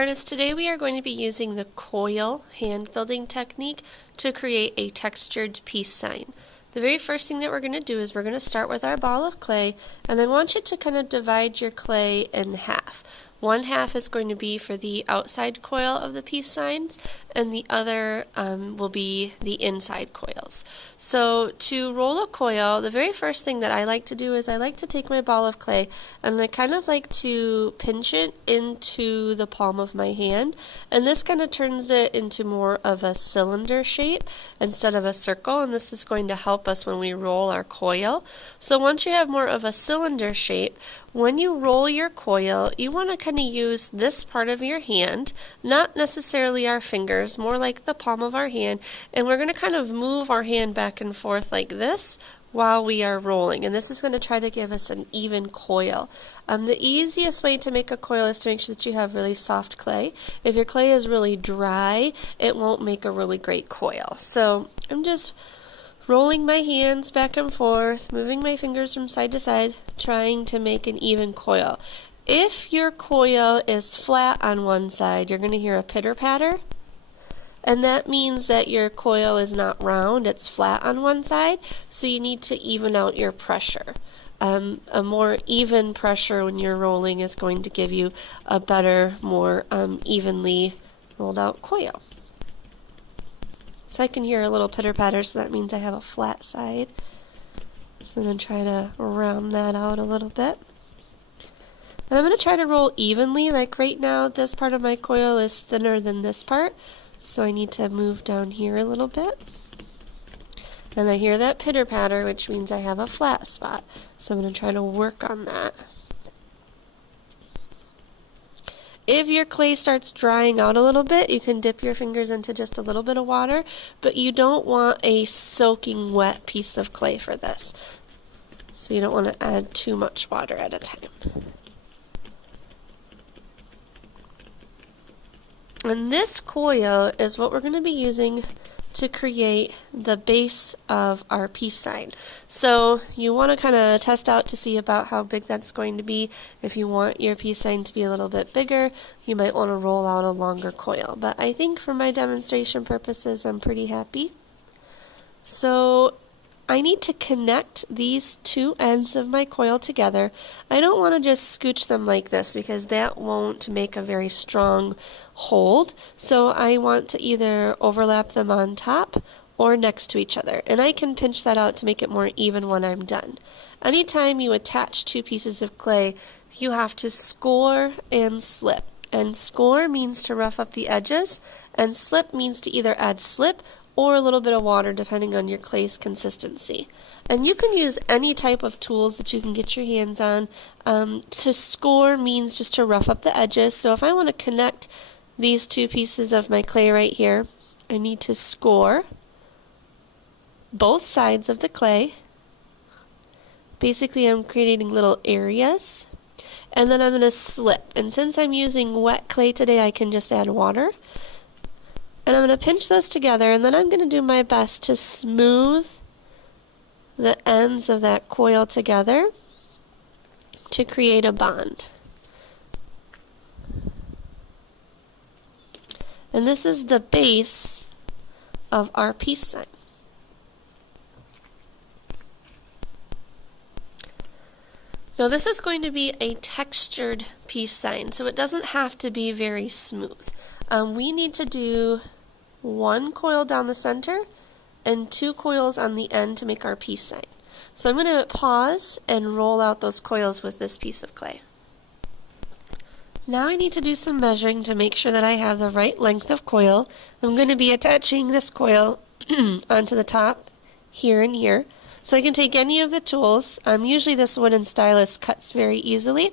Artists, today we are going to be using the coil hand building technique to create a textured peace sign. The very first thing that we're going to do is we're going to start with our ball of clay, and I want you to kind of divide your clay in half. One half is going to be for the outside coil of the peace signs, and the other will be the inside coils. So to roll a coil, the very first thing that I like to do is I like to take my ball of clay and I kind of like to pinch it into the palm of my hand, and this kind of turns it into more of a cylinder shape instead of a circle, and this is going to help us when we roll our coil. So once you have more of a cylinder shape, when you roll your coil, you want to kind of use this part of your hand, not necessarily our fingers, more like the palm of our hand, and we're going to kind of move our hand back and forth like this while we are rolling, and this is going to try to give us an even coil. The easiest way to make a coil is to make sure that you have really soft clay. If your clay is really dry, it won't make a really great coil. So I'm just rolling my hands back and forth, moving my fingers from side to side, trying to make an even coil. If your coil is flat on one side, you're going to hear a pitter-patter, and that means that your coil is not round, it's flat on one side, so you need to even out your pressure. A more even pressure when you're rolling is going to give you a better, more evenly rolled out coil. So I can hear a little pitter-patter, so that means I have a flat side. So I'm going to try to round that out a little bit. And I'm going to try to roll evenly. Like right now, this part of my coil is thinner than this part, so I need to move down here a little bit. And I hear that pitter-patter, which means I have a flat spot. So I'm going to try to work on that. If your clay starts drying out a little bit, you can dip your fingers into just a little bit of water, but you don't want a soaking wet piece of clay for this. So you don't want to add too much water at a time. And this coil is what we're going to be using to create the base of our peace sign. So you want to kind of test out to see about how big that's going to be. If you want your peace sign to be a little bit bigger, you might want to roll out a longer coil. But I think for my demonstration purposes, I'm pretty happy. So I need to connect these two ends of my coil together. I don't want to just scooch them like this because that won't make a very strong hold. So I want to either overlap them on top or next to each other. And I can pinch that out to make it more even when I'm done. Anytime you attach two pieces of clay, you have to score and slip. And score means to rough up the edges, and slip means to either add slip or a little bit of water depending on your clay's consistency. And you can use any type of tools that you can get your hands on. To score means just to rough up the edges. So if I want to connect these two pieces of my clay right here, I need to score both sides of the clay. Basically, I'm creating little areas, and then I'm going to slip. And since I'm using wet clay today, I can just add water. And I'm going to pinch those together, and then I'm going to do my best to smooth the ends of that coil together to create a bond. And this is the base of our peace sign. Now this is going to be a textured peace sign, so it doesn't have to be very smooth. We need to do one coil down the center and two coils on the end to make our peace sign. So I'm going to pause and roll out those coils with this piece of clay. Now I need to do some measuring to make sure that I have the right length of coil. I'm going to be attaching this coil onto the top here and here. So I can take any of the tools. Usually this wooden stylus cuts very easily.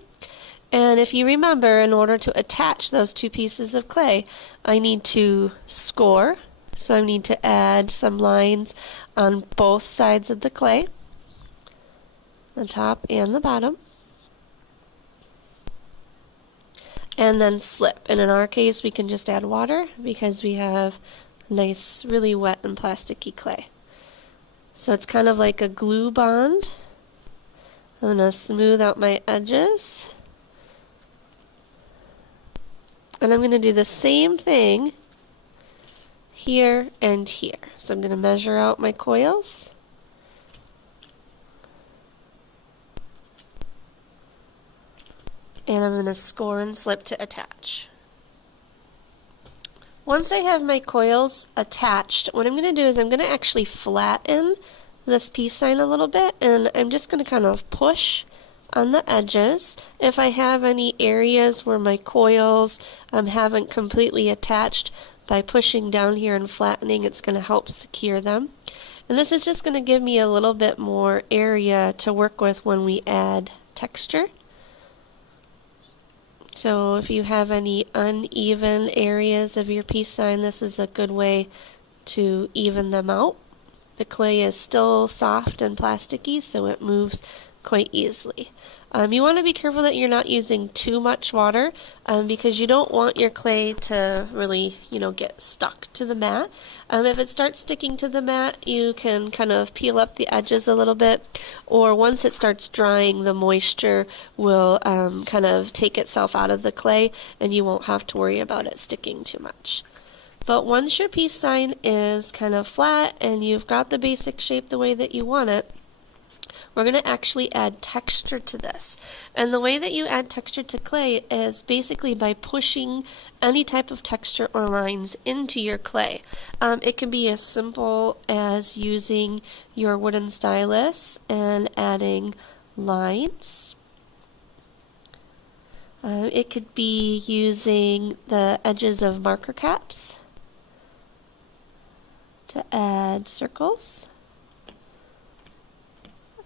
And if you remember, in order to attach those two pieces of clay, I need to score. So I need to add some lines on both sides of the clay, the top and the bottom. And then slip. And in our case, we can just add water because we have nice, really wet and plasticky clay. So it's kind of like a glue bond. I'm going to smooth out my edges. And I'm going to do the same thing here and here. So I'm going to measure out my coils. And I'm going to score and slip to attach. Once I have my coils attached, what I'm going to do is I'm going to actually flatten this peace sign a little bit, and I'm just going to kind of push on the edges. If I have any areas where my coils haven't completely attached, by pushing down here and flattening, it's going to help secure them. And this is just going to give me a little bit more area to work with when we add texture. So if you have any uneven areas of your peace sign, this is a good way to even them out. The clay is still soft and plasticky, so it moves quite easily. You want to be careful that you're not using too much water because you don't want your clay to really, get stuck to the mat. If it starts sticking to the mat, you can kind of peel up the edges a little bit, or once it starts drying, the moisture will kind of take itself out of the clay and you won't have to worry about it sticking too much. But once your peace sign is kind of flat and you've got the basic shape the way that you want it, we're going to actually add texture to this. And the way that you add texture to clay is basically by pushing any type of texture or lines into your clay. It can be as simple as using your wooden stylus and adding lines. It could be using the edges of marker caps to add circles.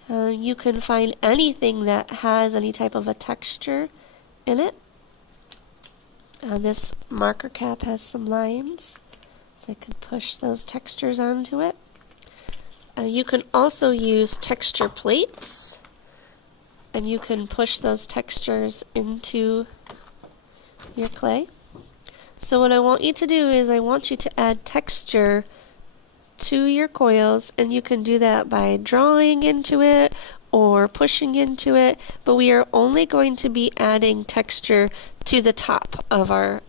You can find anything that has any type of a texture in it. This marker cap has some lines, so I could push those textures onto it. You can also use texture plates, and you can push those textures into your clay. So what I want you to do is I want you to add texture to your coils, and you can do that by drawing into it or pushing into it, but we are only going to be adding texture to the top of our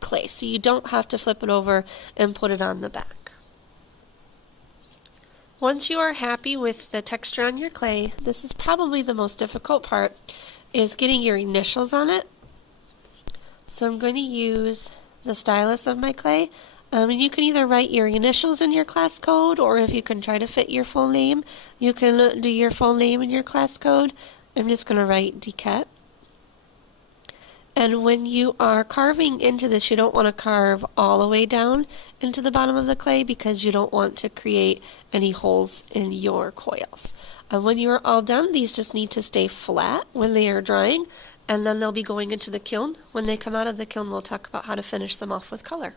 clay, so you don't have to flip it over and put it on the back. Once you are happy with the texture on your clay, this is probably the most difficult part, is getting your initials on it. So I'm going to use the stylus of my clay. And you can either write your initials in your class code, or if you can try to fit your full name, you can do your full name in your class code. I'm just going to write DCAT. And when you are carving into this, you don't want to carve all the way down into the bottom of the clay because you don't want to create any holes in your coils. When you are all done, these just need to stay flat when they are drying, and then they'll be going into the kiln. When they come out of the kiln, we'll talk about how to finish them off with color.